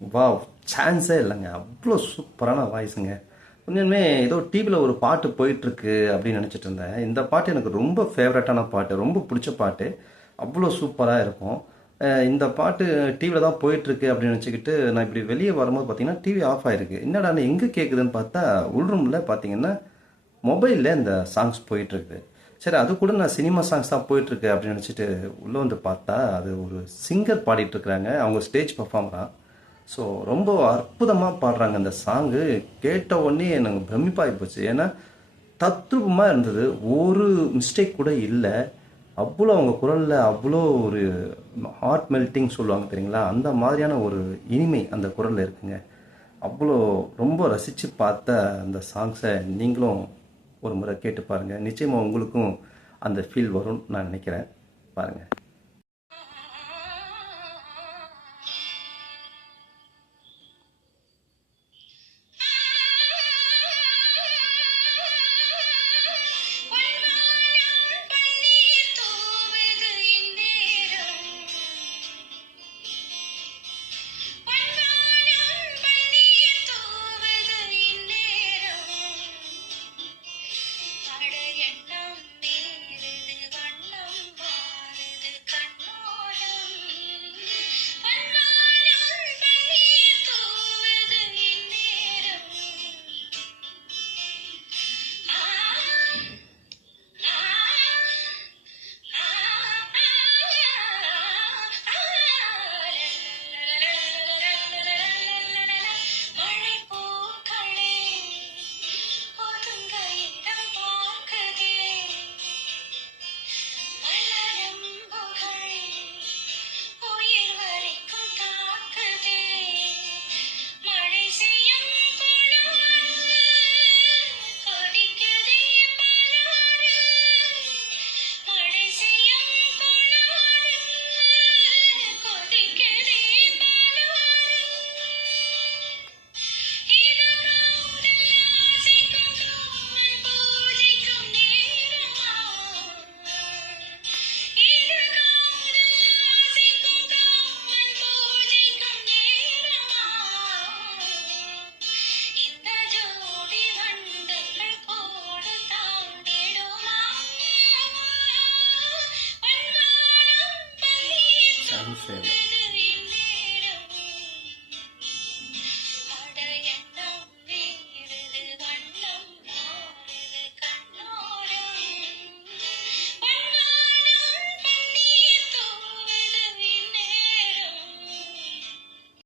Wow! சான்ஸே இல்லைங்க. அவ்வளோ சூப்பரான வாய்ஸுங்க. உண்மையாலுமே ஏதோ டிவியில் ஒரு பாட்டு போயிட்டுருக்கு அப்படின்னு நினச்சிட்டு இருந்தேன். இந்த பாட்டு எனக்கு ரொம்ப ஃபேவரட்டான பாட்டு, ரொம்ப பிடிச்ச பாட்டு. அவ்வளோ சூப்பராக இருக்கும். இந்த பாட்டு டிவியில் தான் போயிட்டுருக்கு அப்படின்னு நினச்சிக்கிட்டு நான் இப்படி வெளியே வரும்போது பார்த்தீங்கன்னா டிவி ஆஃப் ஆயிருக்கு. என்னடான்னு எங்கே கேட்குதுன்னு பார்த்தா உள்ரூமில் பார்த்தீங்கன்னா மொபைலில் இந்த சாங்ஸ் போயிட்டுருக்குது. சரி, அது கூட நான் சினிமா சாங்ஸ் தான் போயிட்டுருக்கு அப்படின்னு நினச்சிட்டு உள்ளே வந்து பார்த்தா அது ஒரு சிங்கர் பாடிட்டுருக்குறாங்க. அவங்க ஸ்டேஜ் பர்ஃபார்மராக. ஸோ ரொம்ப அற்புதமாக பாடுறாங்க. அந்த சாங்கு கேட்ட உடனே எனக்கு பிரமிப்பாகி போச்சு. ஏன்னா தத்ரூபமாக இருந்தது. ஒரு மிஸ்டேக் கூட இல்லை. அவ்வளோ அவங்க குரலில் அவ்வளோ ஒரு ஹார்ட் மெல்ட்டிங் சொல்லுவாங்க தெரியுங்களா, அந்த மாதிரியான ஒரு இனிமை அந்த குரலில் இருக்குங்க. அவ்வளோ ரொம்ப ரசித்து பார்த்த அந்த சாங்ஸை நீங்களும் ஒரு முறை கேட்டு பாருங்கள். நிச்சயமாக உங்களுக்கும் அந்த ஃபீல் வரும்னு நான் நினைக்கிறேன். பாருங்கள்.